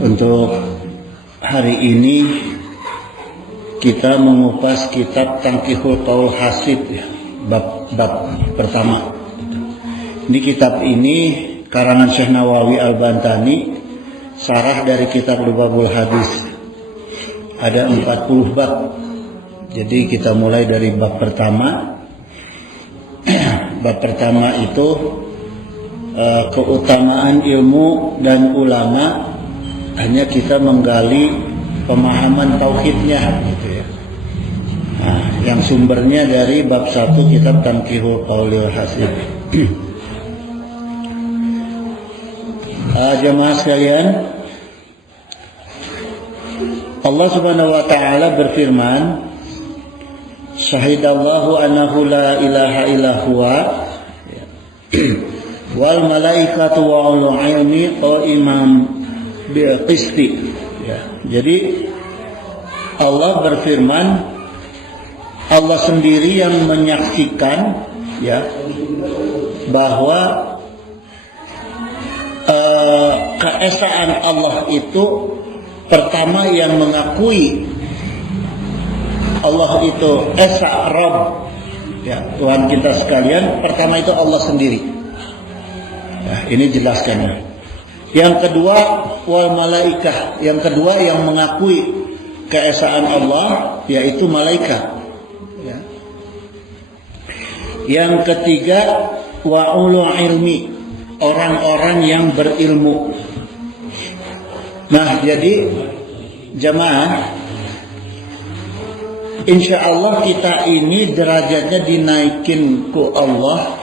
Untuk hari ini kita mengupas kitab Tanqihul Qaul Hasid ya, bab pertama. Ini kitab ini karangan Syekh Nawawi Al-Bantani, sarah dari kitab Lubabul Hadis. Ada 40 bab. Jadi kita mulai dari bab pertama. Bab pertama itu keutamaan ilmu dan ulama. Hanya kita menggali pemahaman tauhidnya gitu ya. Nah, yang sumbernya dari bab 1 kitab Tanqihul Qaul Hasid. Jemaah sekalian, Allah Subhanahu wa taala berfirman, Syahidallahu annahu la ilaha illa huwa wal malaikatu wa ulul ilmi qa'iman bil qisti. Ya. Jadi Allah berfirman, Allah sendiri yang menyaksikan ya bahwa keesaan Allah itu pertama yang mengakui Allah itu Esa Rabb ya, Tuhan kita sekalian. Pertama itu Allah sendiri ya, ini jelaskannya. Yang kedua wal malaikah, yang kedua yang mengakui keesaan Allah yaitu malaikat ya. Yang ketiga wa ulul ilmi, orang-orang yang berilmu. Nah, jadi jemaah, insya Allah kita ini derajatnya dinaikin ke Allah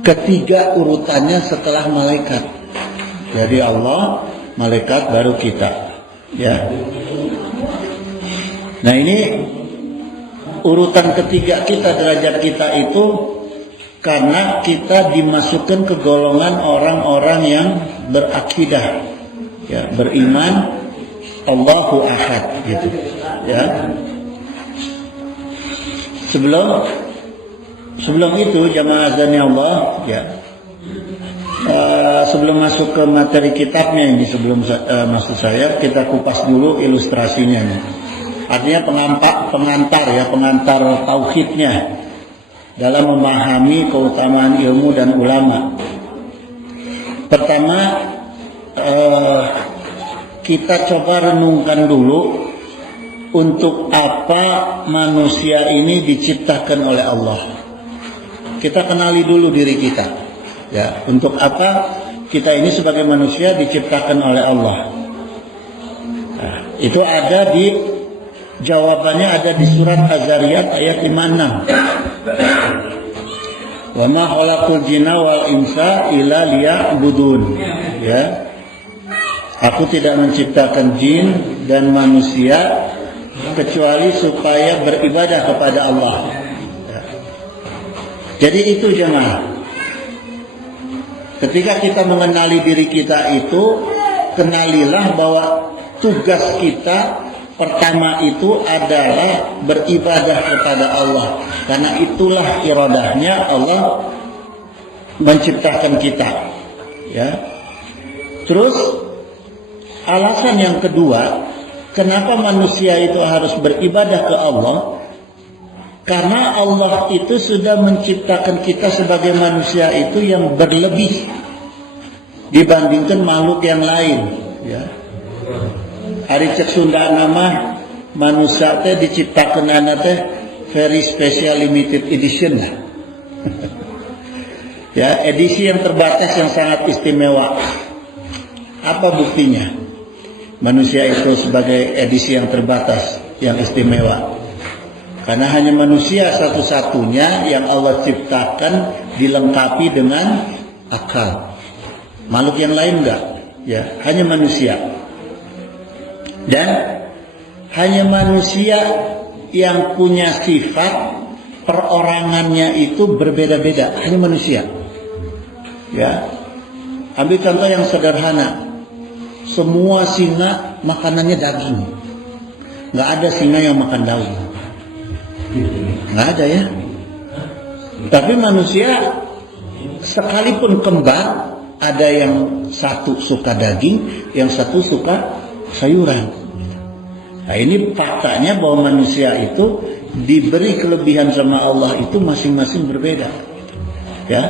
ketiga urutannya setelah malaikat. Jadi Allah, malaikat, baru kita ya. Nah, ini urutan ketiga kita, derajat kita itu karena kita dimasukkan ke golongan orang-orang yang berakidah ya, beriman Allahu Ahad gitu ya. Sebelum itu jamaah azan ya Allah ya, sebelum masuk ke materi kitabnya ini, sebelum masuk saya, kita kupas dulu ilustrasinya nih. Artinya pengantar tauhidnya dalam memahami keutamaan ilmu dan ulama. Pertama, kita coba renungkan dulu untuk apa manusia ini diciptakan oleh Allah. Kita kenali dulu diri kita ya, untuk apa kita ini sebagai manusia diciptakan oleh Allah. Nah, itu ada di jawabannya, ada di surat Az-Zariyat ayat 56. Wa ma khalaqul jinna wal insa illa liya'budun ya. Aku tidak menciptakan jin dan manusia kecuali supaya beribadah kepada Allah ya. Jadi itu jemaah, ketika kita mengenali diri kita itu, kenalilah bahwa tugas kita pertama itu adalah beribadah kepada Allah. Karena itulah iradahnya Allah menciptakan kita ya. Terus alasan yang kedua, kenapa manusia itu harus beribadah ke Allah? Karena Allah itu sudah menciptakan kita sebagai manusia itu yang berlebih dibandingkan makhluk yang lain ya. Hari cek Sunda nama manusia teh diciptakan anak teh very special limited edition lah. Ya, edisi yang terbatas yang sangat istimewa. Apa buktinya? Manusia itu sebagai edisi yang terbatas, yang istimewa. Karena hanya manusia satu-satunya yang Allah ciptakan dilengkapi dengan akal. Makhluk yang lain enggak, ya, hanya manusia. Dan hanya manusia yang punya sifat perorangannya itu berbeda-beda, hanya manusia. Ya. Ambil contoh yang sederhana. Semua singa makanannya daging. Enggak ada singa yang makan daun. Nggak ada ya. Tapi manusia sekalipun kembar, ada yang satu suka daging, yang satu suka sayuran. Nah, ini faktanya bahwa manusia itu diberi kelebihan sama Allah itu masing-masing berbeda. Ya.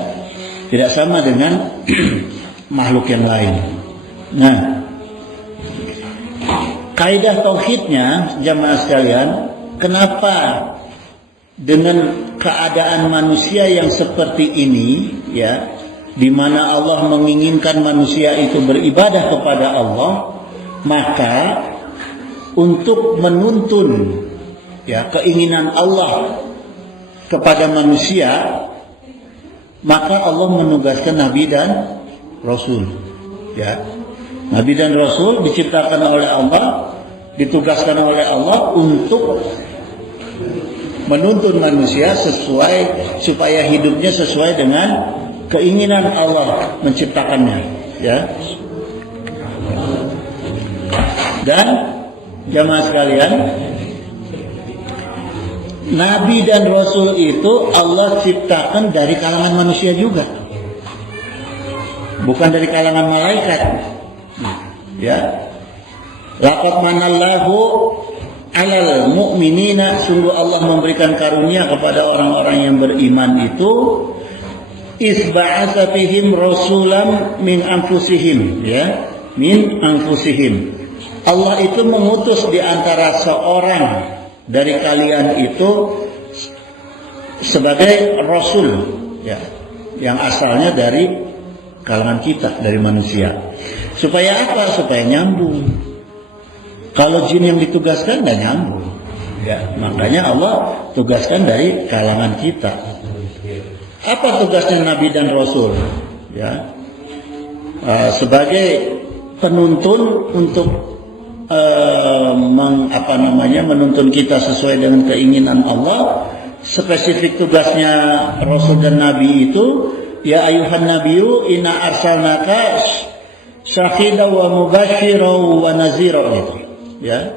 Tidak sama dengan makhluk yang lain. Nah, kaidah tauhidnya jamaah sekalian, kenapa dengan keadaan manusia yang seperti ini, ya, di mana Allah menginginkan manusia itu beribadah kepada Allah, maka untuk menuntun, ya, keinginan Allah kepada manusia, maka Allah menugaskan Nabi dan Rasul. Ya, Nabi dan Rasul diciptakan oleh Allah, ditugaskan oleh Allah untuk menuntun manusia supaya hidupnya sesuai dengan keinginan Allah menciptakannya, ya. Dan jamaah sekalian, Nabi dan Rasul itu Allah ciptakan dari kalangan manusia juga, bukan dari kalangan malaikat. Ya, laqad manallahu 'alal mu'minina, sungguh Allah memberikan karunia kepada orang-orang yang beriman itu, isba'atsa fihim rasulam min anfusihim, ya, min anfusihim. Allah itu mengutus di antara seorang dari kalian itu sebagai rasul, ya, yang asalnya dari kalangan kita, dari manusia. Supaya apa? Supaya nyambung. Kalau jin yang ditugaskan nggak nyambung, ya, makanya Allah tugaskan dari kalangan kita. Apa tugasnya Nabi dan Rasul? Ya, sebagai penuntun untuk menuntun kita sesuai dengan keinginan Allah. Spesifik tugasnya Rasul dan Nabi itu, ya ayuhan nabiyyu inna arsalnaka syahidan wa mubasysyiran wa nazira, gitu. Ya.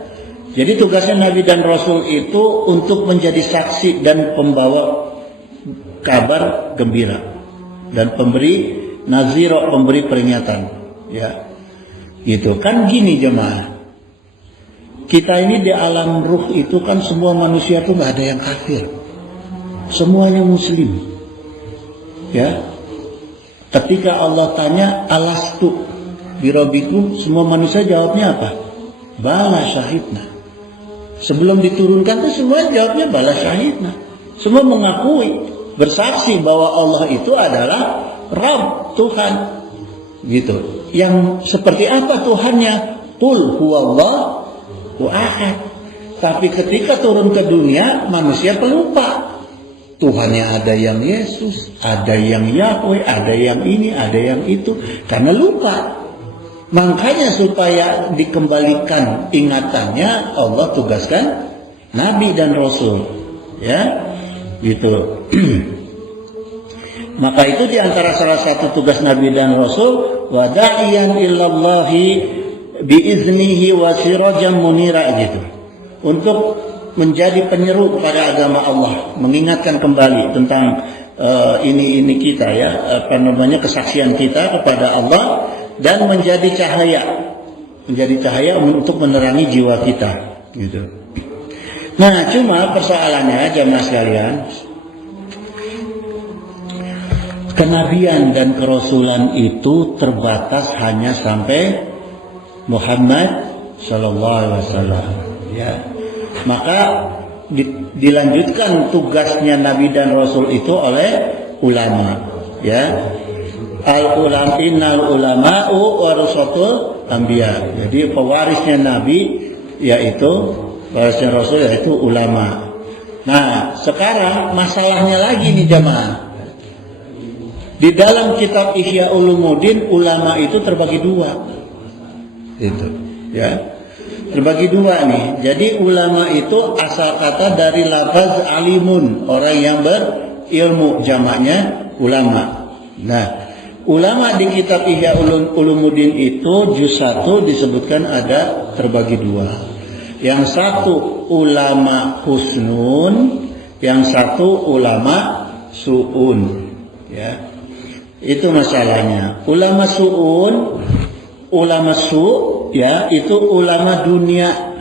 Jadi tugasnya Nabi dan Rasul itu untuk menjadi saksi dan pembawa kabar gembira dan pemberi nazira, pemberi peringatan, ya. Gitu. Kan gini jemaah. Kita ini di alam ruh itu kan semua manusia tuh nggak ada yang kafir, semuanya muslim, ya. Ketika Allah tanya alastu birabbikum, semua manusia jawabnya apa? Bala syahidna. Sebelum diturunkan tuh semua jawabnya bala syahidna. Semua mengakui, bersaksi bahwa Allah itu adalah Rabb, Tuhan, gitu. Yang seperti apa Tuhannya? Qul huwallahu ahad. Tapi ketika turun ke dunia, manusia pelupa. Tuhannya ada yang Yesus, ada yang Yahweh, ada yang ini, ada yang itu, karena lupa. Makanya supaya dikembalikan ingatannya, Allah tugaskan Nabi dan Rasul, ya, gitu. Maka itu diantara salah satu tugas Nabi dan Rasul, wa da'iyan ilallahi biiznihi wa sirajan munira, gitu. Untuk menjadi penyeru kepada agama Allah, mengingatkan kembali tentang ini kita, ya, kesaksian kita kepada Allah, dan menjadi cahaya untuk menerangi jiwa kita, gitu. Nah, cuma persoalannya jamaah sekalian, kenabian dan kerasulan itu terbatas hanya sampai Muhammad sallallahu alaihi wasallam, ya. Maka dilanjutkan tugasnya Nabi dan Rasul itu oleh ulama, ya. Innal ulama'u warasatul anbiya. Jadi pewarisnya Nabi yaitu pewarisnya Rasul yaitu ulama. Nah, sekarang masalahnya lagi nih jamaah. Di dalam kitab Ihya Ulumuddin, ulama itu terbagi dua. Itu, ya. Terbagi dua nih. Jadi ulama itu asal kata dari lafaz alimun, orang yang berilmu, jamaknya ulama. Nah, ulama di kitab Ihya Ulumuddin itu juz 1 disebutkan ada terbagi dua. Yang satu ulama husnun, yang satu ulama su'un, ya. Itu masalahnya. Ulama su ya, itu ulama dunia.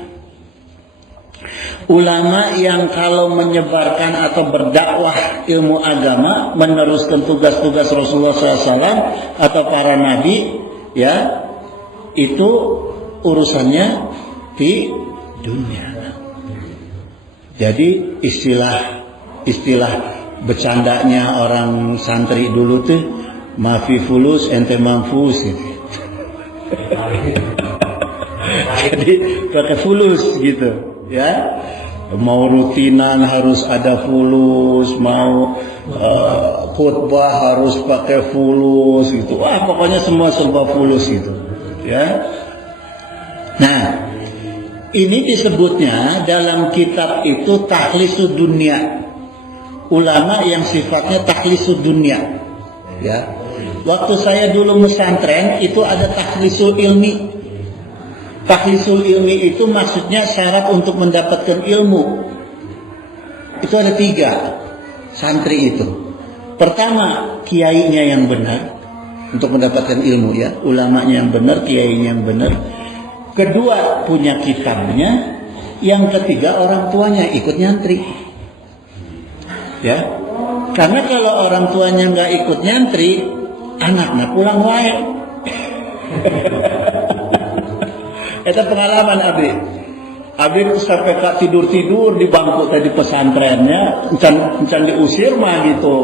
Ulama yang kalau menyebarkan atau berdakwah ilmu agama, meneruskan tugas-tugas Rasulullah SAW atau para nabi, ya, itu urusannya di dunia. Jadi istilah bercandanya orang santri dulu tuh, mafi fulus ente mamfus gitu. Jadi pakai fulus gitu, ya. Mau rutinan harus ada fulus, mau khutbah harus pakai fulus gitu. Wah, pokoknya semua serba fulus gitu, ya. Nah, ini disebutnya dalam kitab itu takhlisud dunia. Ulama yang sifatnya takhlisud dunia, ya. Waktu saya dulu pesantren itu ada takhlisul ilmi. Takhlisul ilmi itu maksudnya syarat untuk mendapatkan ilmu. Itu ada 3 santri itu. Pertama, kiainya yang benar untuk mendapatkan ilmu, ya. Ulamanya yang benar, kiainya yang benar. Kedua, punya kitabnya. Yang ketiga, orang tuanya ikut nyantri, ya. Karena kalau orang tuanya nggak ikut nyantri, anaknya pulang wae. Itu pengalaman Abi sampai kak tidur di bangku tadi pesantrennya, encan diusir mah gitu,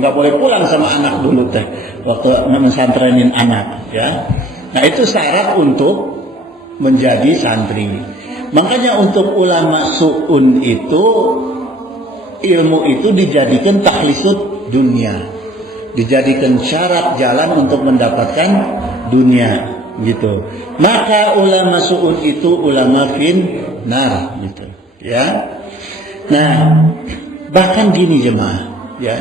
nggak boleh pulang sama anak dulu teh waktu mesantrenin anak, ya. Nah, itu syarat untuk menjadi santri. Makanya untuk ulama su'un itu, ilmu itu dijadikan takhlisud dunia, dijadikan syarat jalan untuk mendapatkan dunia, gitu. Maka ulama su'un itu ulama finnar, gitu, ya. Nah, bahkan gini jemaah, ya.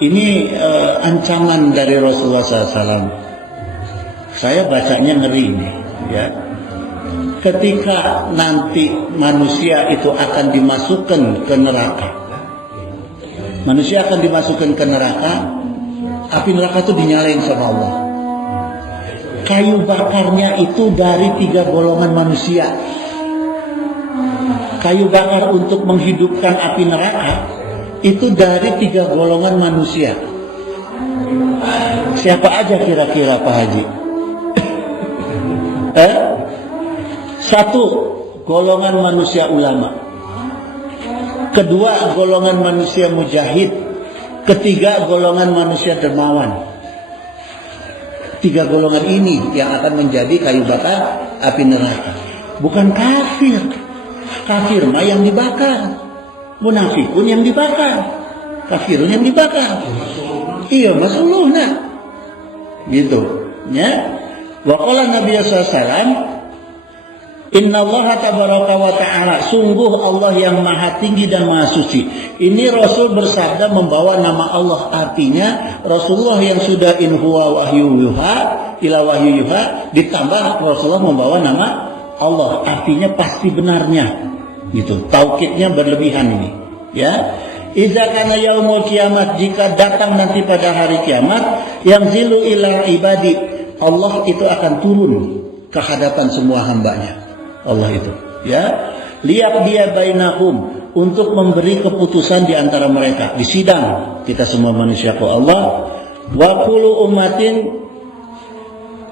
Ini ancaman dari Rasulullah SAW. Saya bacanya ngeri ini, ya. Ketika nanti manusia itu akan dimasukkan ke neraka, manusia akan dimasukkan ke neraka, api neraka itu dinyalain sama Allah. Kayu bakarnya itu dari 3 golongan manusia. Kayu bakar untuk menghidupkan api neraka itu dari 3 golongan manusia. Siapa aja kira-kira Pak Haji? 1, golongan manusia ulama. Kedua, golongan manusia mujahid. Ketiga, golongan manusia dermawan. 3 golongan ini yang akan menjadi kayu bakar api neraka. Bukan kafir. Kafir mah yang dibakar. Munafikun yang dibakar. Kafirun yang dibakar. Iya, masuluhna. Gitu, ya. Wa qala Nabi sallallahu alaihi wasallam, Innallaha tabaraka wa ta'ala, sungguh Allah yang maha tinggi dan maha suci. Ini Rasul bersabda membawa nama Allah, artinya Rasulullah yang sudah in huwa wahyu yuha ila wahyu yuha, ditambah Rasulullah membawa nama Allah, artinya pasti benarnya, gitu. Taukidnya berlebihan ini, ya. Iza kana yaumul kiamat, jika datang nanti pada hari kiamat, yang zilu ila ibadi, Allah itu akan turun ke hadapan semua hambanya. Allah itu, ya, lihat dia bainahum, untuk memberi keputusan di antara mereka, di sidang kita semua manusia ke Allah. Wa kullu ummatin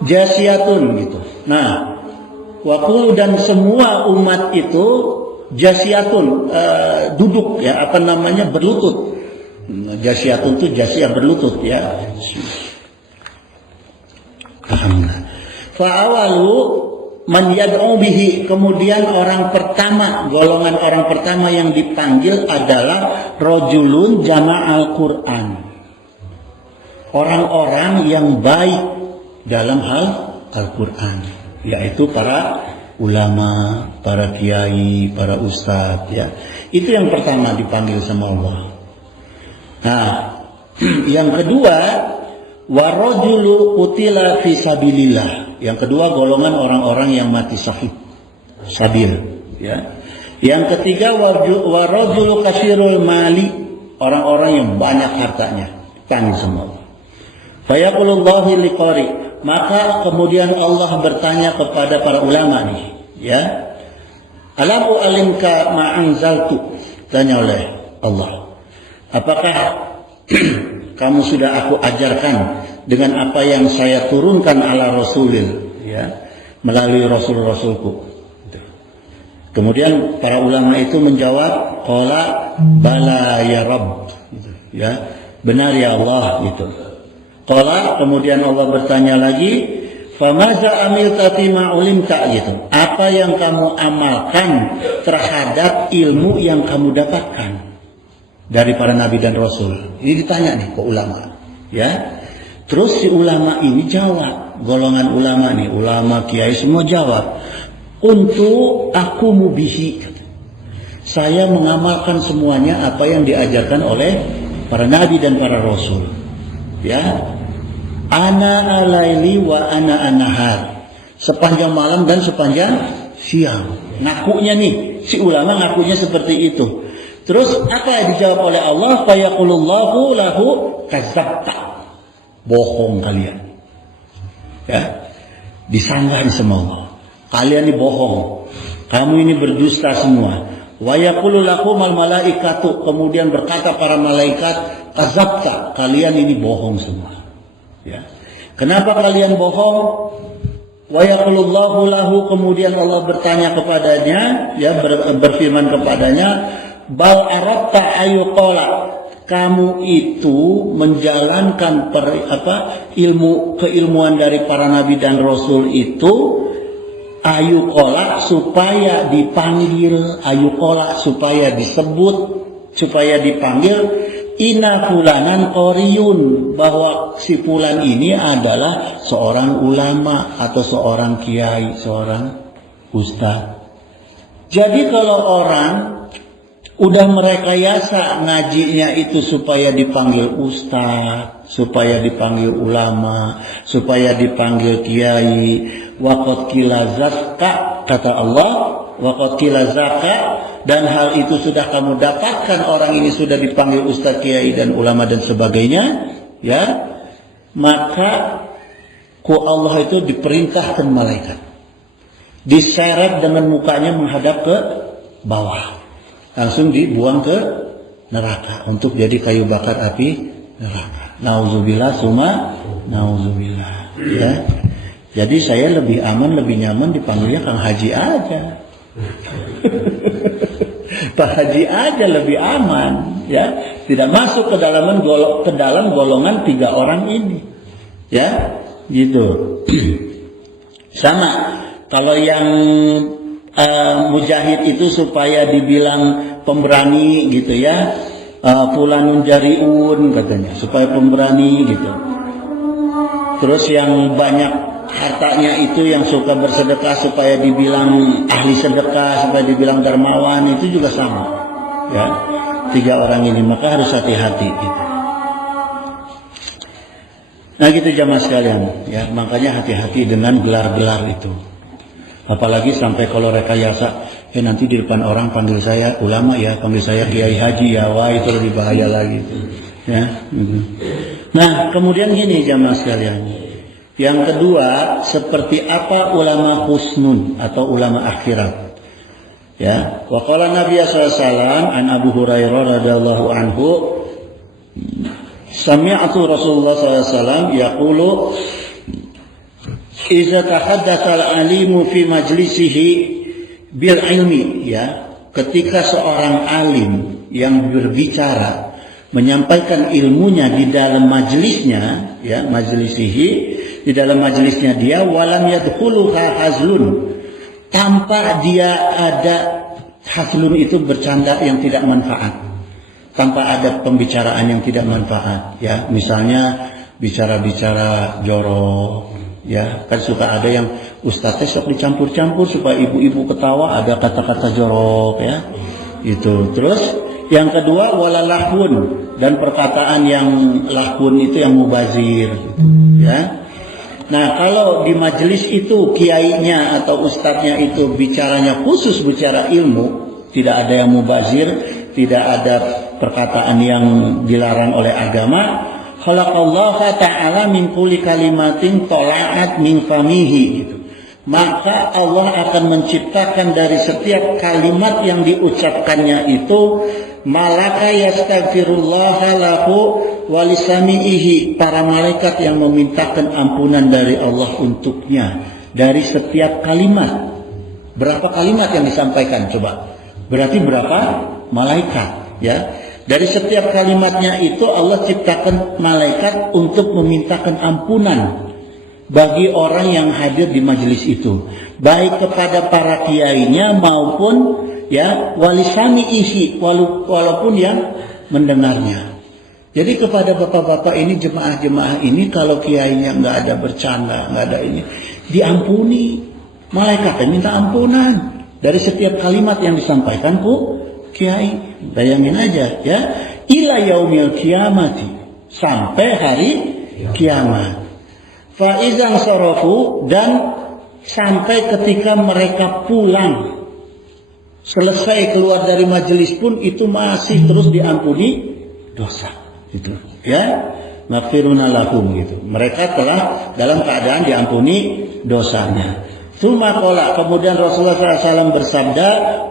jasiyatun, gitu. Nah, wa kullu, dan semua umat itu jasiyatun, duduk, ya, apa namanya, berlutut. Jasiyatun itu jasiyah berlutut, ya. Fa'awalu man yad'u bihi, kemudian orang pertama, golongan orang pertama yang dipanggil adalah rajulun jama'al Quran. Orang-orang yang baik dalam hal Al-Quran, yaitu para ulama, para kiai, para ustadz, ya. Itu yang pertama dipanggil sama Allah. Nah, yang kedua, warajulu qutila fi sabilillah. Yang kedua, golongan orang-orang yang mati syahid, sabil, ya. Yang ketiga, warajulu kasirul mali, orang-orang yang banyak hartanya, tanggung semua. Fayaqulullahu liqari, maka kemudian Allah bertanya kepada para ulama nih, ya. Alam u'alimka ma anzaltu, tanya oleh Allah. Apakah kamu sudah aku ajarkan dengan apa yang saya turunkan ala rasulil, ya, melalui rasul-rasulku. Kemudian para ulama itu menjawab, qala bala ya Rabb, ya, benar ya Allah, gitu. Qala, kemudian Allah bertanya lagi, famaza amilta fima ulimta, gitu. Apa yang kamu amalkan terhadap ilmu yang kamu dapatkan dari para nabi dan rasul? Ini ditanya nih ke ulama, ya. Terus si ulama ini jawab, golongan ulama nih, ulama kiai semua jawab, untuk aku mubihi, saya mengamalkan semuanya apa yang diajarkan oleh para nabi dan para rasul, ya. Ana alaili wa ana anahar, sepanjang malam dan sepanjang siang. Ngakunya nih, si ulama ngakunya seperti itu. Terus apa yang dijawab oleh Allah? Fayaqulullahu lahu kadzabta, bohong kalian, ya, disanggah sama Allah, kalian ini bohong, kamu ini berdusta semua. Wa yaqulu lakumal malaikatu, kemudian berkata para malaikat, kadzabta, kalian ini bohong semua, ya. Kenapa kalian bohong? Wa yaqulullahu lahu, kemudian Allah bertanya kepadanya, ya, berfirman kepadanya, bal aratta ayuqala, kamu itu menjalankan keilmuan dari para nabi dan rasul itu, ayuqala supaya dipanggil, ayuqala supaya disebut, supaya dipanggil, inna fulanan qariyun, bahwa si fulan ini adalah seorang ulama atau seorang kiai, seorang ustaz. Jadi kalau orang udah merekayasa ngajinya itu supaya dipanggil ustaz, supaya dipanggil ulama, supaya dipanggil kiai, waqad qila zakka, kata Allah, waqad qila zakka, dan hal itu sudah kamu dapatkan, orang ini sudah dipanggil ustaz, kiai dan ulama dan sebagainya, ya. Maka Allah itu diperintahkan malaikat diseret dengan mukanya menghadap ke bawah, langsung dibuang ke neraka untuk jadi kayu bakar api neraka. Nauzubillah summa nauzubillah, ya. Jadi saya lebih aman, lebih nyaman dipanggilnya Kang Haji aja. Pak Haji aja lebih aman, ya. Tidak masuk ke dalam golongan 3 orang ini, ya, gitu. Sama kalau yang mujahid itu supaya dibilang pemberani, gitu, ya, fulanun jariun katanya, supaya pemberani, gitu. Terus yang banyak hartanya itu yang suka bersedekah supaya dibilang ahli sedekah, supaya dibilang dermawan, itu juga sama, ya. 3 orang ini, maka harus hati-hati, gitu. Nah, gitu jamaah sekalian, ya, makanya hati-hati dengan gelar-gelar itu. Apalagi sampai kalau rekayasa, nanti di depan orang panggil saya ulama, ya, panggil saya kiai haji, ya, wah, itu lebih bahaya lagi, ya. Nah, kemudian gini jamaah sekalian, yang kedua, seperti apa ulama husnun atau ulama akhirat, ya. Wa qala Nabi sallallahu alaihi wasallam an Abu Hurairah radhiyallahu anhu, sami'tu Rasulullah sallallahu alaihi wasallam yaqulu, iza tahaddatsa al-alimu fi majlisihi bil ilmi, ya, ketika seorang alim yang berbicara menyampaikan ilmunya di dalam majlisnya, ya, majlisihi, di dalam majlisnya dia, walam yadkhuluha hazlun, tanpa dia ada hazlun itu bercanda yang tidak manfaat, tanpa ada pembicaraan yang tidak manfaat, ya, misalnya bicara-bicara jorok, ya, kan suka ada yang ustadznya sok dicampur-campur supaya ibu-ibu ketawa, ada kata-kata jorok, ya, itu. Terus yang kedua, walalahun, dan perkataan yang lahun itu yang mubazir, gitu, ya. Nah, kalau di majelis itu kiainya atau ustadznya itu bicaranya khusus bicara ilmu, tidak ada yang mubazir, tidak ada perkataan yang dilarang oleh agama, khalaqallahu ta'ala min kulli kalimatin tola'at min famihi gitu. Maka Allah akan menciptakan dari setiap kalimat yang diucapkannya itu malaka yastaghfirullah lahu walisami'ihi, para malaikat yang memintakan ampunan dari Allah untuknya dari setiap kalimat. Berapa kalimat yang disampaikan coba? Berarti berapa malaikat ya? Dari setiap kalimatnya itu Allah ciptakan malaikat untuk memintakan ampunan bagi orang yang hadir di majelis itu, baik kepada para kiainya maupun ya walisani isi, walaupun yang mendengarnya. Jadi kepada bapak-bapak ini, jemaah-jemaah ini, kalau kiainya nggak ada bercanda, nggak ada ini, diampuni. Malaikat minta ampunan dari setiap kalimat yang disampaikan kiai. Bayangin aja ya, ila yaumil kiamati, sampai hari kiamat. Faizan sorofu, dan sampai ketika mereka pulang, selesai keluar dari majelis pun itu masih terus diampuni dosa, gitu ya. Maghfiruna lahum gitu. Mereka telah dalam keadaan diampuni dosanya. Tsumma qala, kemudian Rasulullah SAW bersabda,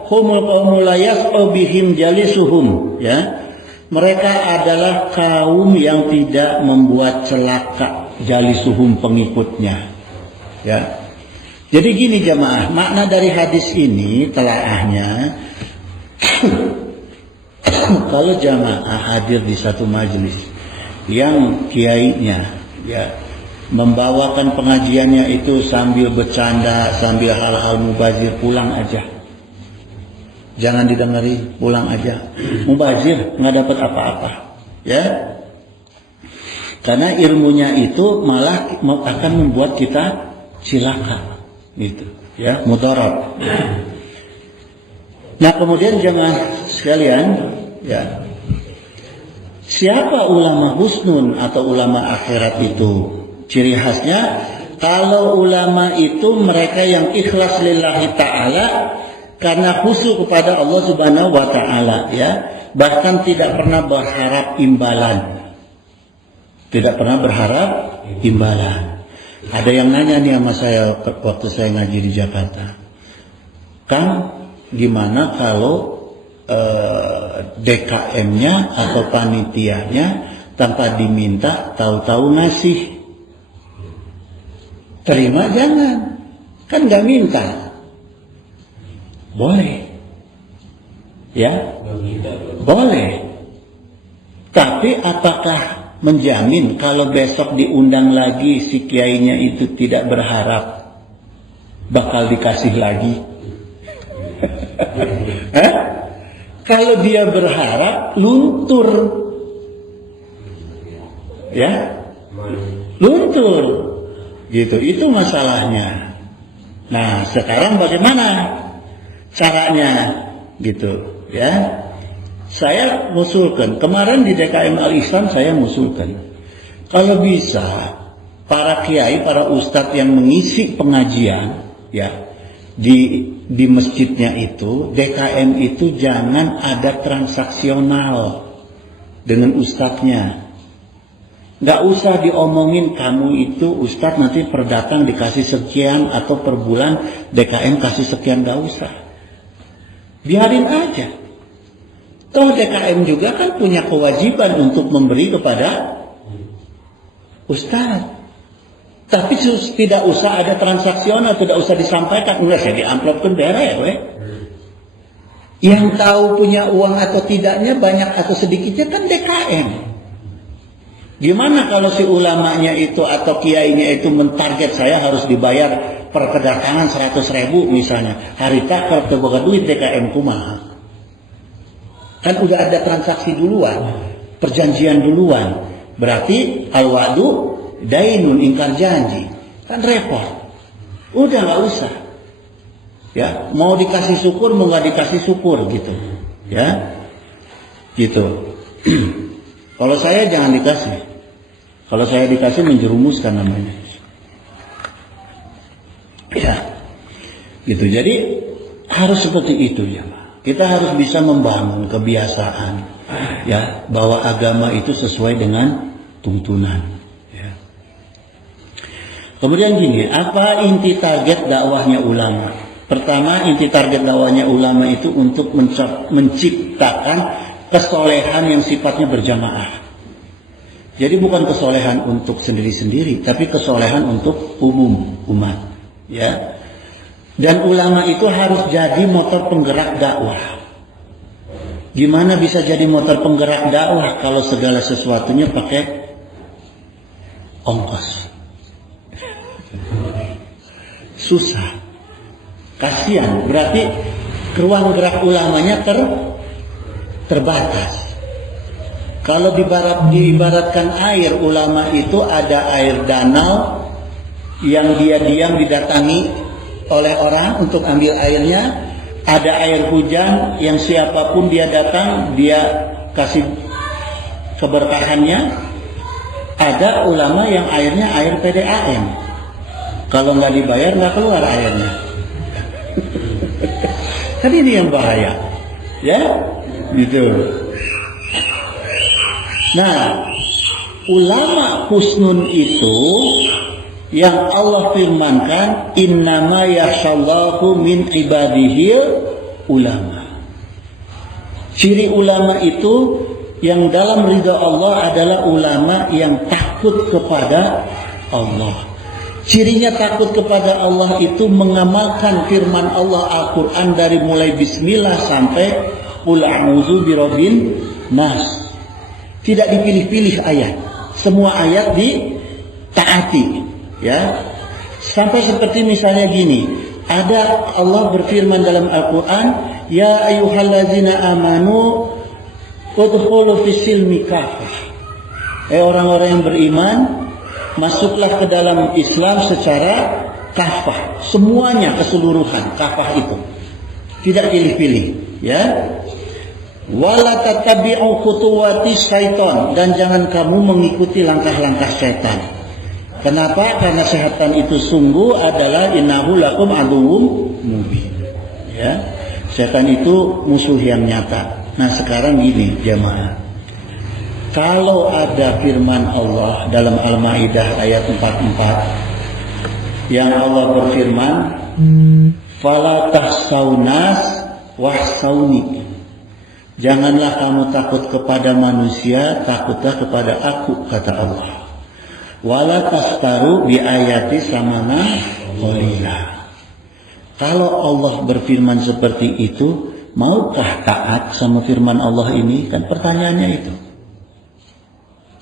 humul qaumul la yas'u bihim jalisuhum ya. Mereka adalah kaum yang tidak membuat celaka jalisuhum pengikutnya ya. Jadi gini jamaah, makna dari hadis ini telaahnya kalau jamaah hadir di satu majelis yang kiainya ya membawakan pengajiannya itu sambil bercanda, sambil hal-hal mubazir, pulang aja. Jangan didengari, pulang aja. Mubazir nggak dapat apa-apa ya. Karena ilmunya itu malah akan membuat kita cilaka gitu ya, mudarat. Nah kemudian jemaah sekalian ya, siapa ulama husnun atau ulama akhirat itu? Ciri khasnya kalau ulama itu mereka yang ikhlas lillahi ta'ala, karena khusyuk kepada Allah Subhanahu wa taala ya, bahkan tidak pernah berharap imbalan. Tidak pernah berharap imbalan. Ada yang nanya nih sama saya waktu saya ngaji di Jakarta, Kang, gimana kalau DKM-nya atau panitianya tanpa diminta tahu-tahu ngasih? Terima jangan? Kan nggak minta. Boleh. Ya? Boleh. Tapi apakah menjamin kalau besok diundang lagi si kiainya itu tidak berharap bakal dikasih lagi? Kalau dia berharap, luntur. Ya? Luntur. Gitu, itu masalahnya. Nah, sekarang bagaimana caranya? Gitu, ya. Saya ngusulkan, kemarin di DKM Al-Islam saya ngusulkan, kalau bisa para kiai, para ustadz yang mengisi pengajian ya di masjidnya itu, DKM itu jangan ada transaksional dengan ustadznya. Nggak usah diomongin kamu itu ustadz nanti per datang dikasih sekian atau per bulan DKM kasih sekian, nggak usah. Biarin aja. Toh DKM juga kan punya kewajiban untuk memberi kepada ustadz. Tapi tidak usah ada transaksional, tidak usah disampaikan. Enggak, saya diamplopkan beres, weh. Yang tahu punya uang atau tidaknya, banyak atau sedikitnya kan DKM. Gimana kalau si ulamanya itu atau kiainya itu mentarget saya harus dibayar per kedatangan 100.000 misalnya. Hari tak kalau terbuka duit DKM kumaha. Kan udah ada transaksi duluan, perjanjian duluan. Berarti al-wa'du dainun, ingkar janji. Kan repot. Udah nggak usah. Ya, mau dikasih syukur, mau nggak dikasih syukur gitu. Ya. Gitu. Kalau saya jangan dikasih. Kalau saya dikasih menjerumuskan namanya. Ya. Gitu. Jadi harus seperti itu ya. Kita harus bisa membangun kebiasaan ya bahwa agama itu sesuai dengan tuntunan. Ya. Kemudian gini, apa inti target dakwahnya ulama? Pertama, inti target dakwahnya ulama itu untuk menciptakan kesolehan yang sifatnya berjamaah. Jadi bukan kesolehan untuk sendiri-sendiri, tapi kesolehan untuk umum umat. Ya. Dan ulama itu harus jadi motor penggerak dakwah. Gimana bisa jadi motor penggerak dakwah kalau segala sesuatunya pakai ongkos? Susah. Kasihan. Berarti ruang gerak ulamanya terbatas. Kalau diibaratkan air, ulama itu ada air danau yang dia diam didatangi oleh orang untuk ambil airnya. Ada air hujan yang siapapun dia datang, dia kasih keberkahannya. Ada ulama yang airnya air PDAM. Kalau nggak dibayar nggak keluar airnya. Kan ini yang bahaya, ya, gitu. Nah, ulama husnun itu yang Allah firmankan, innama yakhshallahu min ibadihi ulama. Ciri ulama itu yang dalam ridha Allah adalah ulama yang takut kepada Allah. Cirinya takut kepada Allah itu mengamalkan firman Allah Al-Quran dari mulai bismillah sampai qul a'udzu birabbin nas. Tidak dipilih-pilih ayat. Semua ayat ditaati, ya. Sampai seperti misalnya gini, ada Allah berfirman dalam Al-Quran, ya ayyuhallazina amanu udkhulu fis-silmi kafah. Orang-orang yang beriman, masuklah ke dalam Islam secara kafah, semuanya keseluruhan. Kafah itu tidak pilih-pilih, ya. Wala tattabi'u khutuwati syaitan, dan jangan kamu mengikuti langkah-langkah setan. Kenapa? Karena setan itu sungguh adalah innahu lakum aduwwum mubin. Ya. Setan itu musuh yang nyata. Nah, sekarang gini, jamaah. Kalau ada firman Allah dalam Al-Maidah ayat 44 yang Allah berfirman, fala tahsaunas wahsauni. Janganlah kamu takut kepada manusia, takutlah kepada aku, kata Allah. Wala tastaru bi ayati samana qalila. Kalau Allah berfirman seperti itu, maukah taat sama firman Allah ini? Kan pertanyaannya itu.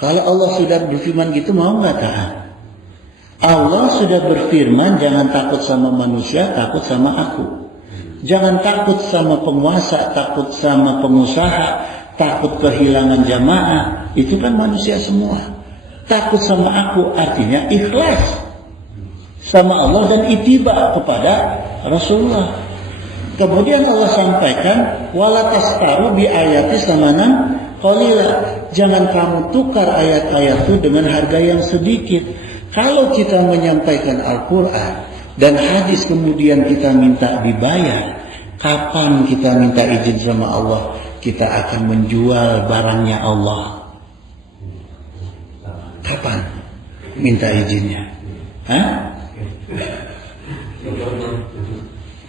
Kalau Allah sudah berfirman gitu, mau nggak taat? Allah sudah berfirman, jangan takut sama manusia, takut sama aku. Jangan takut sama penguasa, takut sama pengusaha, takut kehilangan jamaah. Itu kan manusia semua. Takut sama aku artinya ikhlas sama Allah dan ittiba kepada Rasulullah. Kemudian Allah sampaikan, wala tastaru bi ayati samanan qalila. Jangan kamu tukar ayat-ayat itu dengan harga yang sedikit. Kalau kita menyampaikan Al-Quran dan hadis kemudian kita minta dibayar, kapan kita minta izin sama Allah kita akan menjual barangnya Allah? Kapan minta izinnya? Hah?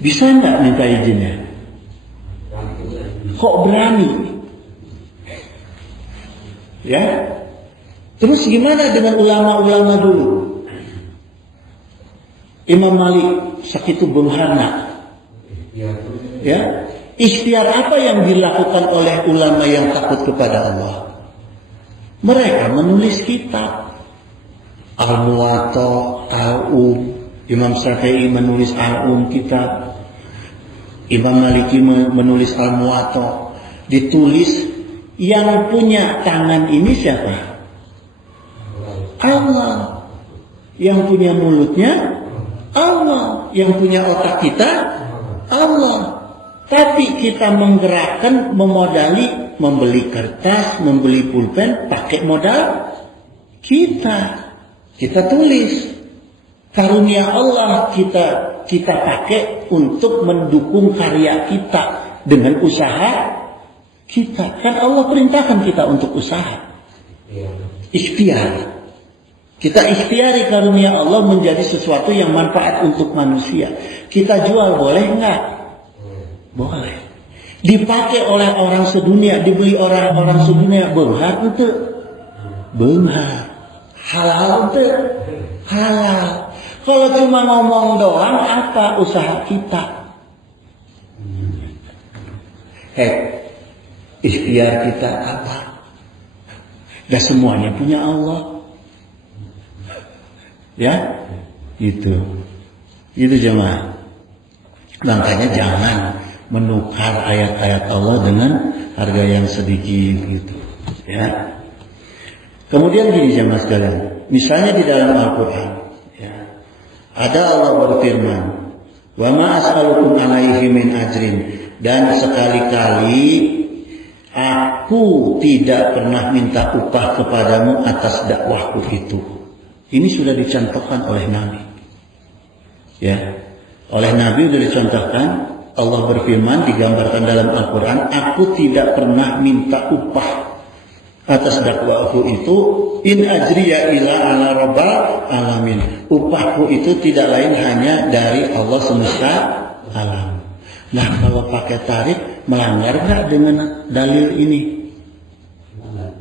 Bisa nggak minta izinnya? Kok berani? Ya? Terus gimana dengan ulama-ulama dulu? Imam Malik sakitu bengharna. Ya, ikhtiar apa yang dilakukan oleh ulama yang takut kepada Allah? Mereka menulis kitab. Al-Muwatta, Al-Um. Imam Syafi'i menulis Al-Um kitab. Imam Maliki menulis Al-Muwatta. Ditulis, yang punya tangan ini siapa? Allah. Yang punya mulutnya Allah. Yang punya otak kita Allah. Tapi kita menggerakkan, memodali, membeli kertas, membeli pulpen, pakai modal kita. Kita tulis. Karunia Allah kita pakai untuk mendukung karya kita dengan usaha kita. Kan Allah perintahkan kita untuk usaha. Ikhtiar. Kita ikhtiari karunia Allah menjadi sesuatu yang manfaat untuk manusia. Kita jual boleh enggak? Boleh. Dipakai oleh orang sedunia, dibeli orang-orang sedunia, beunghar itu. Beunghar. Halal itu. Halal. Kalau cuma ngomong doang, apa usaha kita? Ikhtiar kita apa? Dan semuanya punya Allah. Ya, itu jemaah. Makanya jangan menukar ayat-ayat Allah dengan harga yang sedikit gitu. Ya. Kemudian gini jemaah sekalian, misalnya di dalam Al-Quran, ya, ada Allah berfirman, wa ma as'alukum alaihi min ajrin, dan sekali-kali aku tidak pernah minta upah kepadamu atas dakwahku itu. Ini sudah dicontohkan oleh Nabi. Ya, oleh Nabi sudah dicontohkan. Allah berfirman, digambarkan dalam Al-Quran, aku tidak pernah minta upah atas dakwahku itu. In ajriya ila ala rabbal alamin. Upahku itu tidak lain hanya dari Allah semesta alam. Nah, kalau pakai tarif, melanggar nggak dengan dalil ini?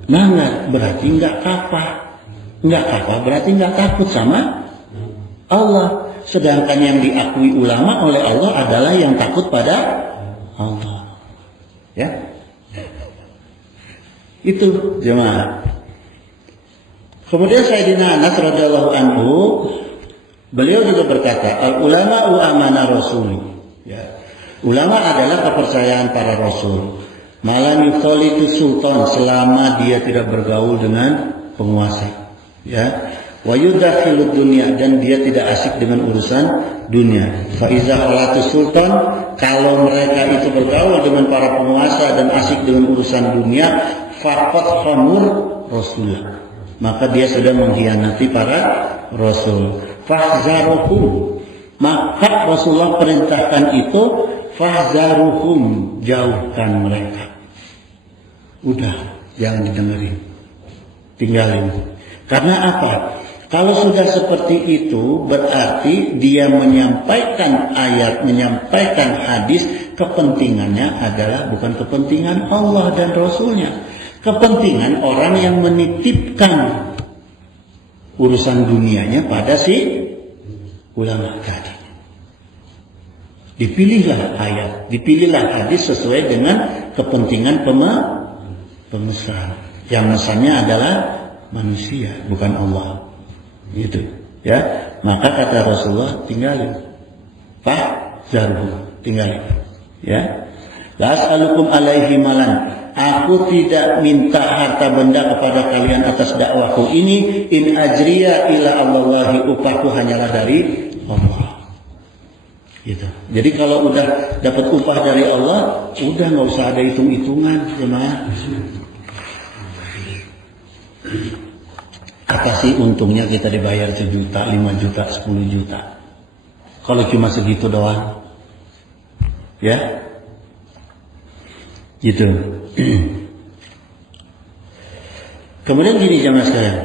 Melanggar, berarti nggak kafah. Nggak kafah berarti nggak takut sama Allah. Sedangkan yang diakui ulama oleh Allah adalah yang takut pada Allah. Ya, itu jemaah. Kemudian Sayyidina Anas radhiyallahu anhu, beliau juga berkata, al ulama amana rasul. Ya, ulama adalah kepercayaan para rasul. Malam yukhalitu sultan, selama dia tidak bergaul dengan penguasa. Ya, wa yudakhilu dunya, dan dia tidak asik dengan urusan dunia. Fa iza khalatu sultan, kalau mereka itu bergaul dengan para penguasa dan asik dengan urusan dunia, faqat khamur rasul, maka dia sudah mengkhianati para rasul. Fahzaruhum, maka Rasulullah perintahkan itu, fahzaruhum, jauhkan mereka. Udah, jangan didengerin, tinggalin. Karena apa? Kalau sudah seperti itu, berarti dia menyampaikan ayat, menyampaikan hadis, kepentingannya adalah bukan kepentingan Allah dan Rasulnya. Kepentingan orang yang menitipkan urusan dunianya pada si ulama tadi. Dipilihlah ayat, dipilihlah hadis sesuai dengan kepentingan pemesan. Yang mesannya adalah manusia, bukan Allah. Gitu, ya. Maka kata Rasulullah, tinggalin. Fahzarhu, tinggalin. Ya. La as'alukum alaihi malan. Aku tidak minta harta benda kepada kalian atas dakwahku ini. In ajriya ila Allahi, upahku hanyalah dari Allah. Gitu. Jadi kalau udah dapat upah dari Allah, udah nggak usah ada hitung-hitungan, jemaah. Apa sih untungnya kita dibayar 1 juta, 5 juta, 10 juta? Kalau cuma segitu doang. Ya? Gitu. Kemudian gini jamaah sekalian.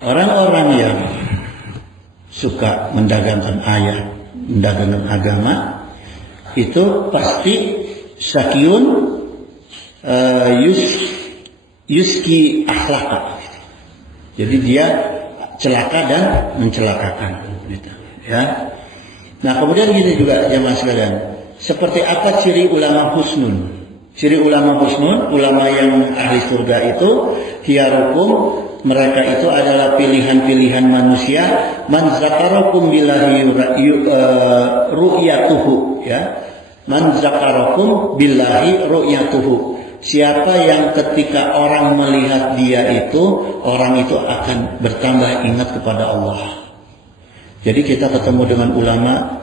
Orang-orang yang suka mendagangkan ayat, mendagangkan agama, itu pasti syakiyun yuski akhlak. Jadi dia celaka dan mencelakakan, gitu, ya. Nah, kemudian gini juga jemaah sekalian, seperti apa ciri ulama husnun? Ciri ulama husnun, ulama yang ahli surga itu, khiyarukum, mereka itu adalah pilihan-pilihan manusia, man zakarakum billahi ru'yatuhu, ya. Man zakarakum billahi ru'yatuhu. Siapa yang ketika orang melihat dia itu, orang itu akan bertambah ingat kepada Allah. Jadi kita ketemu dengan ulama,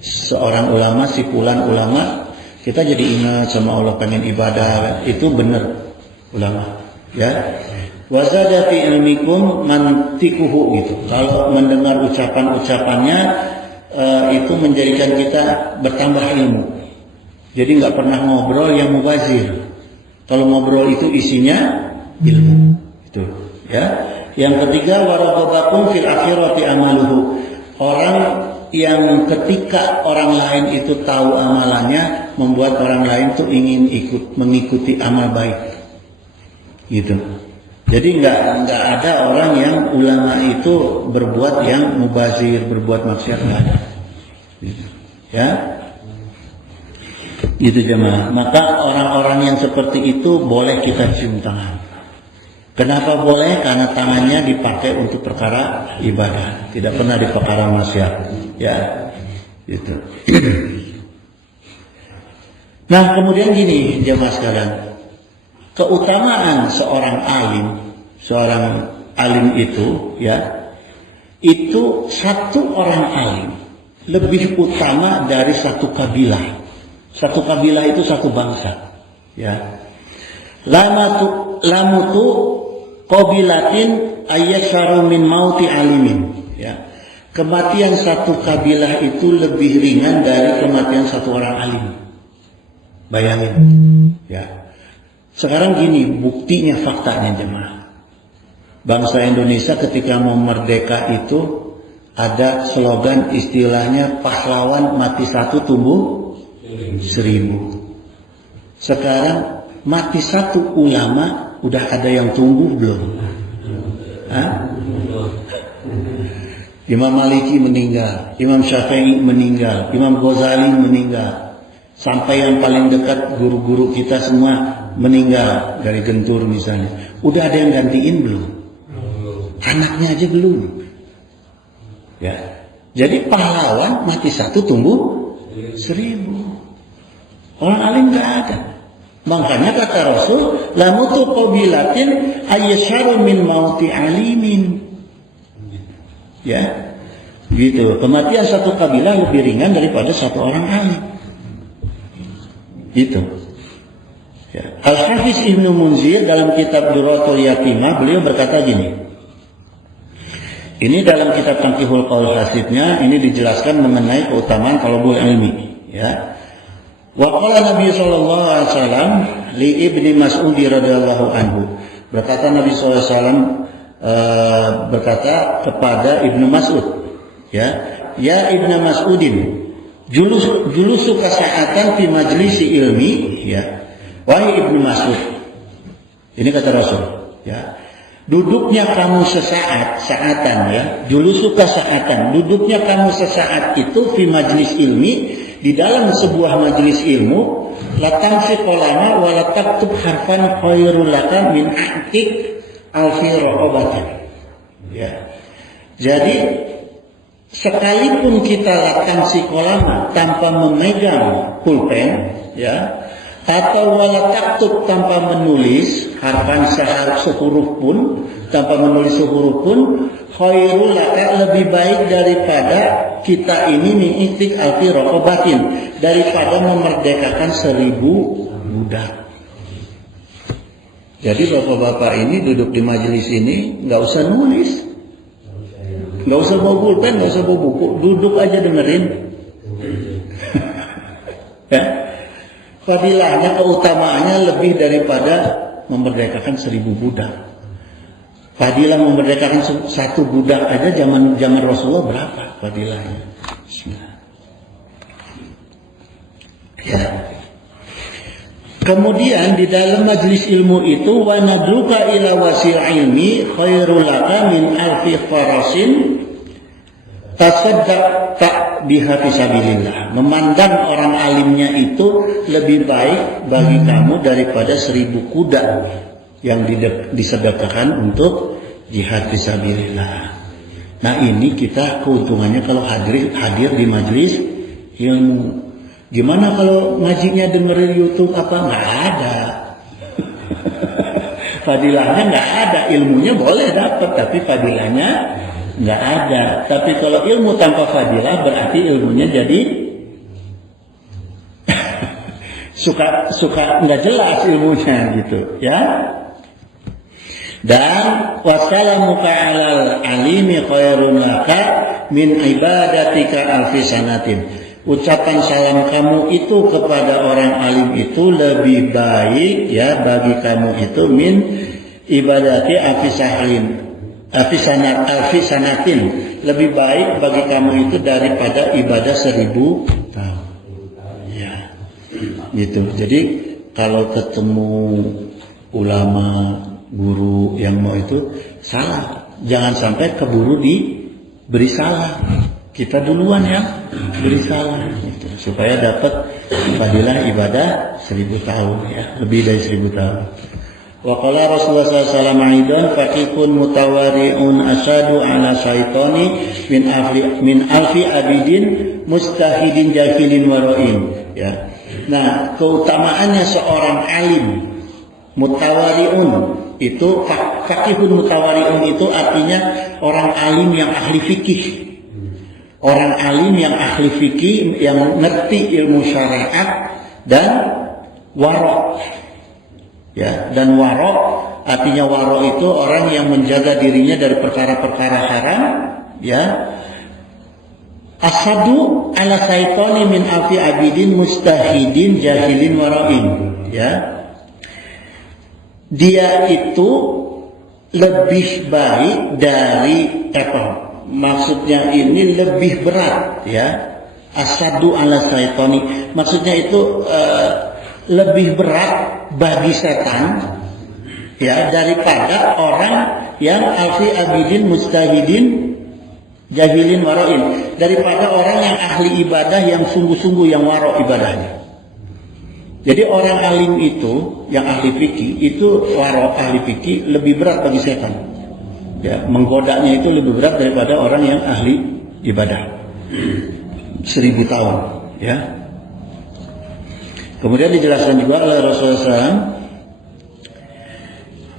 seorang ulama, si fulan ulama, kita jadi ingat sama Allah, pengen ibadah. Itu benar ulama, ya. Wazada fi ilmikum mantikuhu, gitu. Kalau mendengar ucapan-ucapannya, itu menjadikan kita bertambah ilmu. Jadi nggak pernah ngobrol yang mubazir. Kalau ngobrol itu isinya ilmu. Itu ya. Yang ketiga, waraqabakum fil akhirati amaluhu. Orang yang ketika orang lain itu tahu amalannya, membuat orang lain tuh ingin mengikuti amal baik. Gitu. Jadi nggak ada orang yang ulama itu berbuat yang mubazir, berbuat maksiat, nggak ada. Gitu. Ya. Gitu jemaah. Maka orang-orang yang seperti itu boleh kita cium tangan. Kenapa boleh? Karena tangannya dipakai untuk perkara ibadah, tidak pernah di perkara maksiat. Ya, gitu. Nah, kemudian gini, jemaah sekalian, keutamaan seorang alim itu, ya, itu satu orang alim lebih utama dari satu kabilah. Satu kabilah itu satu bangsa, ya. Lamutu qabilatin ayyasharu min mauti alimin, ya. Kematian satu kabilah itu lebih ringan dari kematian satu orang alim. Bayangin, ya. Sekarang gini, buktinya, faktanya jemaah. Bangsa Indonesia ketika mau merdeka itu ada slogan, istilahnya pahlawan mati satu tumbuh 1000. Sekarang mati satu ulama udah ada yang tumbuh belum? Hah? Imam Maliki meninggal, Imam Syafi'i meninggal, Imam Ghazali meninggal, sampai yang paling dekat guru-guru kita semua meninggal dari gentur misalnya. Udah ada yang gantiin belum? Anaknya aja belum. Ya, jadi pahlawan mati satu tumbuh 1000. Orang alim nggak ada. Makanya kata Rasul, lamutu qabilatin ayyasharu min mauti alimin. Ya, gitu. Kematian satu kabilah lebih ringan daripada satu orang alim. Gitu. Ya. Al-Hafiz Ibnu Munzir dalam kitab Durratul Yatimah, beliau berkata gini. Ini dalam kitab Tanqihul Qaul Hasidnya, ini dijelaskan mengenai keutamaan talabul ilmi. Ya. Wa qala Nabi sallallahu alaihi wasallam li Ibni Mas'ud radhiyallahu anhu. Berkata Nabi sallallahu alaihi wasallam berkata kepada Ibnu Mas'ud, ya Ibnu Mas'udin, julusuka sa'atan fi majlisi ilmi, ya. Wahai Ibnu Mas'ud. Ini kata Rasul, ya. Duduknya kamu saatan, ya. Julusuka sa'atan, duduknya kamu sesaat itu fi majlis ilmi, di dalam sebuah majlis ilmu, la tamsi qolama wa la taktub harfan khairul laka min a'tik alfi raqabatan. Ya. Jadi sekalipun kita latang si kolama tanpa memegang pulpen, ya, atau wala taktub tanpa menulis harfan sehuruf pun, tanpa menulis sehuruf pun, khairul laka, lebih baik daripada kita ini mi'tik alfi raqabatin, daripada memerdekakan 1000 budak. Jadi bapak-bapak ini duduk di majelis ini nggak usah nulis, nggak usah bawa pulpen, nggak usah bawa buku, duduk aja dengerin. Ya, fadilahnya, keutamaannya lebih daripada memerdekakan 1000 budak. Fadilah memerdekakan satu budak aja zaman Rasulullah berapa fadilahnya? Ya. Kemudian di dalam majlis ilmu itu, wa nadruka ila wasil ilmi khairul laka min alfi farasin tasaddaq tak biha fisabilillah. Memandang orang alimnya itu lebih baik bagi kamu daripada 1000 kuda yang disedekahkan untuk jihad fisabilillah. Nah, ini kita keuntungannya kalau hadir di majlis ilmu. Gimana kalau ngajinya dengerin YouTube apa? Nggak ada. Fadilahnya nggak ada. Ilmunya boleh dapat, tapi fadilahnya nggak ada. Tapi kalau ilmu tanpa fadilah berarti ilmunya jadi suka nggak jelas ilmunya gitu, ya. Dan wassalamuka alal alimi khairun laka min ibadatika alfi sanatin. ucapan salam kamu itu kepada orang alim itu lebih baik ya bagi kamu itu min ibadati alfi sanatin, lebih baik bagi kamu itu daripada ibadah 1000 tahun. Ya, gitu. Jadi kalau ketemu ulama, guru yang mau itu salah, jangan sampai keburu diberi salah. Kita duluan ya beri salah, gitu. Supaya dapat fadilah ibadah 1000 tahun ya, lebih dari 1000 tahun. Wa qala Rasulullah sallallahu alaihi wasallam faqihun mutawari'un asadu ala syaitani min alfi abidin mustahidin jahilin wara'in ya. Nah, keutamaannya seorang alim mutawari'un itu, faqihun mutawari'un itu artinya orang alim yang ahli fikih. Orang alim yang ahli fikih, yang ngerti ilmu syariat dan wara'. Ya, dan waro artinya waro itu orang yang menjaga dirinya dari perkara-perkara haram, ya. Asadu ala syaitani min afi abidin mustahidin jahilin warain, ya. Dia itu lebih baik dari maksudnya ini lebih berat, ya. Asadu ala syaitani maksudnya itu lebih berat bagi setan ya daripada orang yang alfi abidin mustahidin jahilin warain, daripada orang yang ahli ibadah yang sungguh-sungguh yang waro ibadahnya. Jadi orang alim itu yang ahli fikih itu waro ahli fikih lebih berat bagi setan. Ya, menggodanya itu lebih berat daripada orang yang ahli ibadah 1000 tahun, ya. Kemudian dijelaskan juga oleh Rasulullah SAW,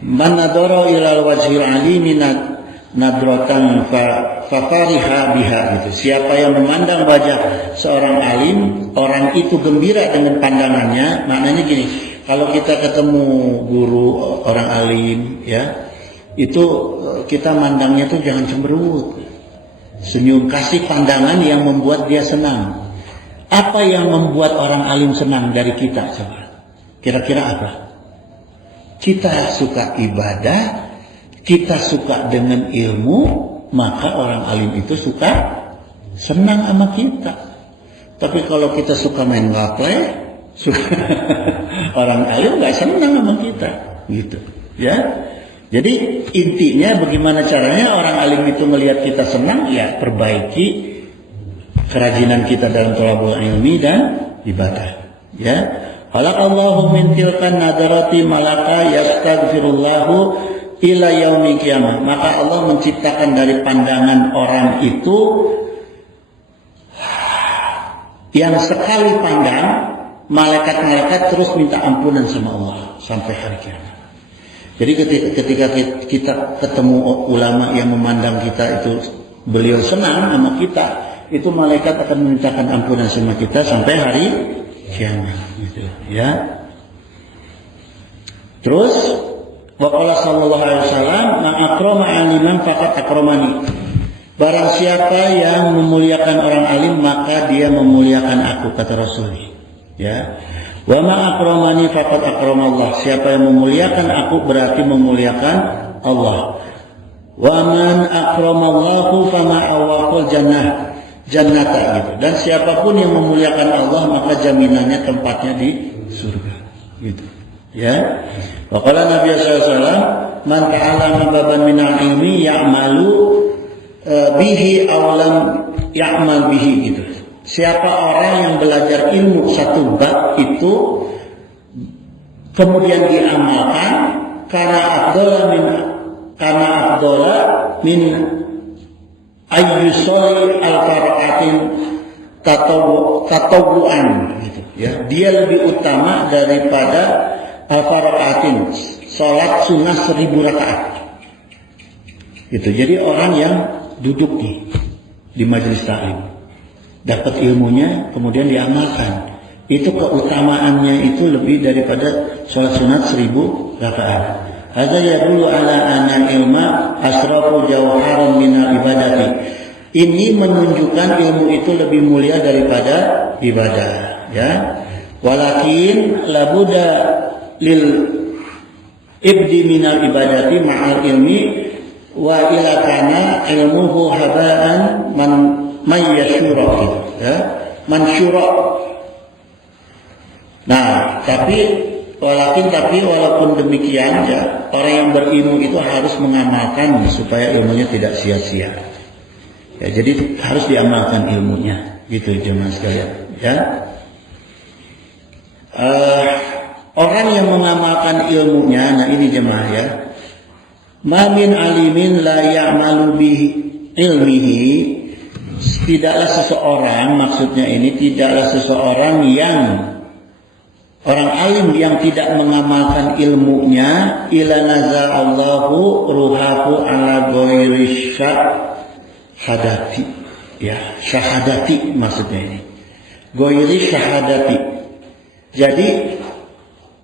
man nadara ilal wajhil alimi nadratan fafariha biha, gitu. Siapa yang memandang wajah seorang alim, orang itu gembira dengan pandangannya. Maknanya gini, kalau kita ketemu guru orang alim, ya, itu kita mandangnya tuh jangan cemberut, senyum, kasih pandangan yang membuat dia senang. Apa yang membuat orang alim senang dari kita, coba? Kira-kira apa? Kita suka ibadah, kita suka dengan ilmu, maka orang alim itu suka senang sama kita. Tapi kalau kita suka main gaple, orang alim nggak senang sama kita, gitu, ya. Jadi intinya bagaimana caranya orang alim itu melihat kita senang, ya perbaiki kerajinan kita dalam thalabul ilmi dan ibadah, ya. Khalaqallahu min tilkan nadarati malaka yastaghfirullahu ila yaumil qiyamah. Maka Allah menciptakan dari pandangan orang itu yang sekali pandang, malaikat-malaikat terus minta ampunan sama Allah sampai hari kiamat. Jadi ketika kita ketemu ulama yang memandang kita itu beliau senang sama kita, itu malaikat akan memintakan ampunan sama kita sampai hari kiamat, gitu, ya. Terus waqala sallallahu alaihi wasallam, man akrama aliman faqad akramani. Barang siapa yang memuliakan orang alim, maka dia memuliakan aku, kata Rasul, ya. Wa ma akramani faqad akramallah. Siapa yang memuliakan aku berarti memuliakan Allah. Wa man akramallahu fama awaqul jannah jannata, gitu. Dan siapapun yang memuliakan Allah, maka jaminannya tempatnya di surga, gitu, ya. Wa qala Nabi sallallahu alaihi wasallam, man ta'allama baban minal ilmi ya'malu bihi aw lam ya'mal bihi, gitu. Siapa orang yang belajar ilmu satu bab itu kemudian diamalkan, karena afdala min ayyusoli al-fara'atin tatawu'an, gitu, ya. Dia lebih utama daripada al-fara'atin, sholat sunnah 1000 rakaat, gitu. Jadi orang yang duduk di majelis ta'lim, dapat ilmunya kemudian diamalkan, itu keutamaannya itu lebih daripada sholat sunat 1000 rakaat. Hadza yadullu ala anna ilma asrafu jawharan minal ibadati. Ini menunjukkan ilmu itu lebih mulia daripada ibadah, ya. Walakin labuda lil ibdi minal ibadati ma'al ilmi wa ila kana ilmuhu habaan man yashura, ya. Mansyura. Nah, tapi walaupun demikian, ya, orang yang berilmu itu harus mengamalkan supaya ilmunya tidak sia-sia. Ya, jadi harus diamalkan ilmunya, gitu jemaah sekalian, ya. Orang yang mengamalkan ilmunya, nah ini jemaah, ya. Ma min alimin la ya'malu bihi ilmihi. Tidaklah seseorang, maksudnya ini tidaklah seseorang yang orang alim yang tidak mengamalkan ilmunya ila naza'allahu ruhahu ala ghairi syahadati, ya, syahadati maksudnya ini. Ghairi syahadati. Jadi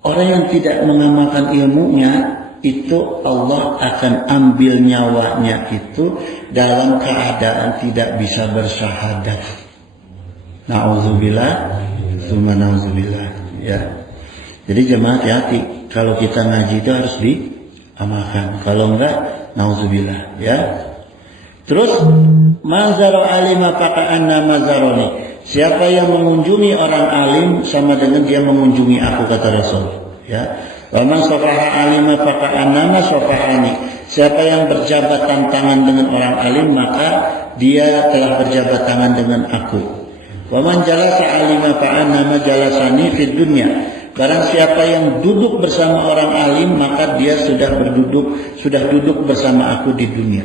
orang yang tidak mengamalkan ilmunya itu Allah akan ambil nyawanya itu dalam keadaan tidak bisa bersyahadat. Na'udzubillah, tsumma na'udzubillah, ya. Jadi jemaah hati-hati, kalau kita ngaji itu harus diamalkan. Kalau enggak, na'udzubillah, ya. Terus mazaro alima faqa'anna mazaroni. Siapa yang mengunjungi orang alim sama dengan dia mengunjungi aku, kata Rasul, ya. Wa man safaha alima faqa'anna safahani. Siapa yang berjabat tangan dengan orang alim, maka dia telah berjabat tangan dengan aku. Wa man jalasa alima fa'anna jalasani fid dunya. Barang siapa yang duduk bersama orang alim, maka dia sudah duduk bersama aku di dunia.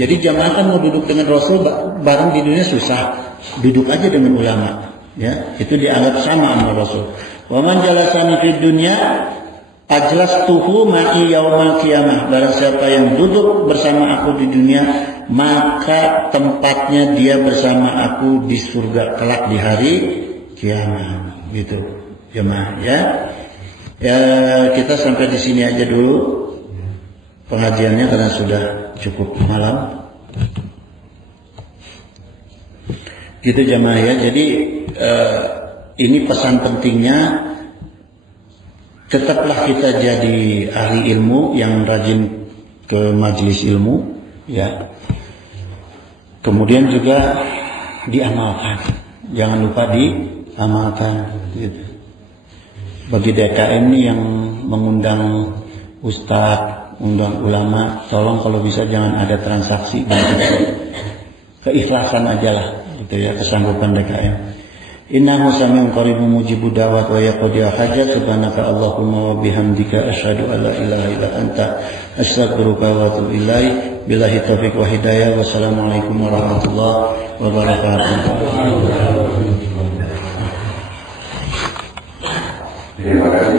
Jadi jamaah kan mau duduk dengan Rasul bareng di dunia susah. Duduk aja dengan ulama, ya. Itu dianggap sama sama Rasul. Wa man jalasani fid dunya ajlastuhu ma'i yaumal qiyamah. Barang siapa yang duduk bersama aku di dunia, maka tempatnya dia bersama aku di surga kelak di hari kiamat. Gitu, jemaah, ya. Ya, kita sampai di sini aja dulu pengajiannya karena sudah cukup malam. Gitu jemaah, ya. Jadi ini pesan pentingnya. Tetaplah kita jadi ahli ilmu yang rajin ke majelis ilmu, ya. Kemudian juga diamalkan. Jangan lupa diamalkan, gitu. Bagi DKM ini yang mengundang ustadz, undang ulama, tolong kalau bisa jangan ada transaksi, keikhlasan aja lah, gitu, ya, kesanggupan DKM. Innahu sami'un qaribun mujibud da'wat wa yaqdi hajat. Subhanaka Allahumma wa bihamdika asyhadu an la ilaha illa anta astaghfiruka wa atubu ilaik. Billahi taufiq wa hidayah. Wassalamualaikum warahmatullahi wabarakatuh. Terima kasih.